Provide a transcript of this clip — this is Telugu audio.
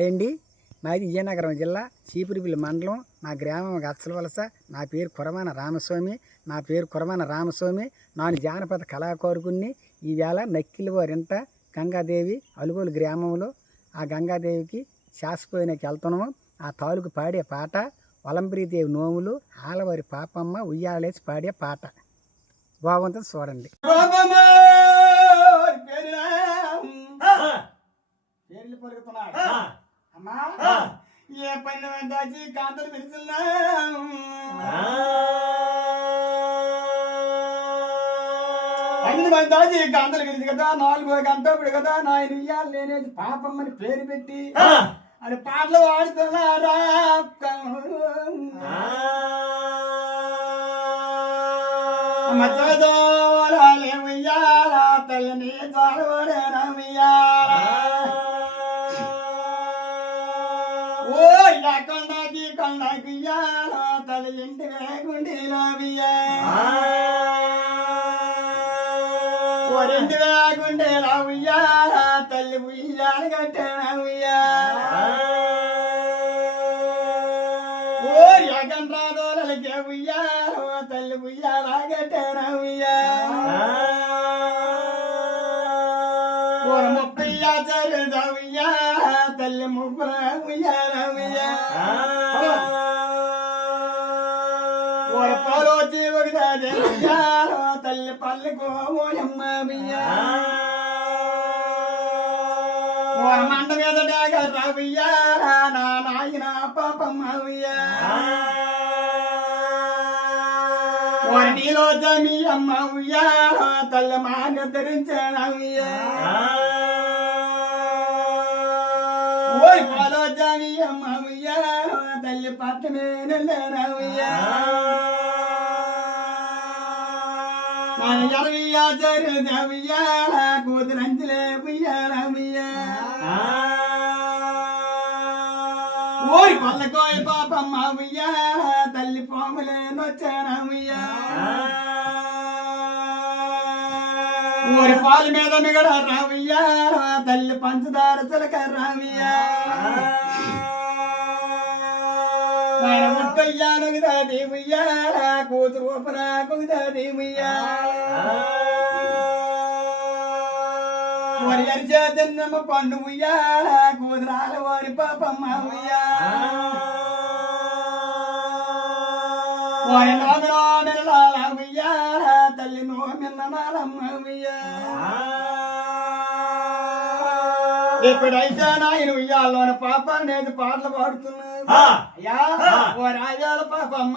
అయ్యండి. మాది విజయనగరం జిల్లా చీపురుపల్లి మండలం. మా గ్రామం గచ్చలవలస. నా పేరు కురమాన రామస్వామి. నాను జానపద కళాకారుకుని. ఈవేళ నక్కిలి వారింట గంగాదేవి అలుగోలు గ్రామంలో ఆ గంగాదేవికి శాసిపోయినకి వెళ్తున్నాము. ఆ తాలూకు పాడే పాట వలంబ్రీదేవి నోములు ఆలవారి పాపమ్మ ఉయ్యాలేసి పాడే పాట బాగుంటుంది, చూడండి. పేర్లు పలుకుతున్నాడు. అమ్మా ఏ పని దాచి కాంతలు పెడుతున్నా దాచి కాంతలు పెరిగింది కదా, 4 గంటప్పుడు కదా నాయన ఇయ్యాలి నేనేది పాపమ్మని పేరు పెట్టి అది పాటలు పాడుతున్నారా. మధ్యదోలేమయ్యాలా తల్లిని చాలవాడేనమ్మయ్యాలా. ఓ ఇలా కొండకి ఇయ్యాలా తల్లి ఇంటి వేగుండేలావియ్యా. ఇంటి వేగుండేలావియ్యాలా తల్లి ఉయ్యాలు కట్టేనవ్వుయ్యాలా. ఓ ఎగండ్రాదోలకే ఉయ్యాలో తల్లి ఉయ్యాలా కట్టేనవ్వుయ్యాలా. 30 చరుదవ్వుయ్యాలా తల్లి ముగ్గుర ఉయ్యాలవ్వుయ్యాలా. పాలోచి ఒకదాలో తల్లి పల్లెకు ఓయమ్మయ్యా. మండ మీద రవ్య్యారా నా నాయన పాపమ్మయ్యా. నీలో జమి అమ్మయ్యా తల్లి మాన ధరించానయ్యా. ఓరి పాలో జమి అమ్మయ్యా తల్లి పట్టమే నెల్లనయ్యా. మన ఎరవయ్యా జరుదవ్య్యా కూతురంచులే పుయ్యారవ్య్యా. ఓరి పల్లకోయ పాపమ్మయ్యా తల్లి పాములే నొచ్చానవ్య్యా. ఓరి పాలు మీద మిగడ రావయ్యా తల్లి పంచదార చిలక రావయ్యా. ముక్కయ్యానుగుదా దేవయ్యా కూతురు ఒపరాకుదా దేవయ్యా. వరి అరిచేతన్నమ్మ పండు ఉయ్యాల కూతురాల వారి పాపమ్మ ఉయ్యా. వారి నోమినోమినలాల ఉయ్యాల తల్లి నోమిన్న నాలమ్మ ఉయ్యా. ఎప్పుడైతే నాయన ఉయ్యాలోని పాప అనేది పాటలు పాడుతున్నాడు. అయ్యా ఓ రాజాల పాపమ్మ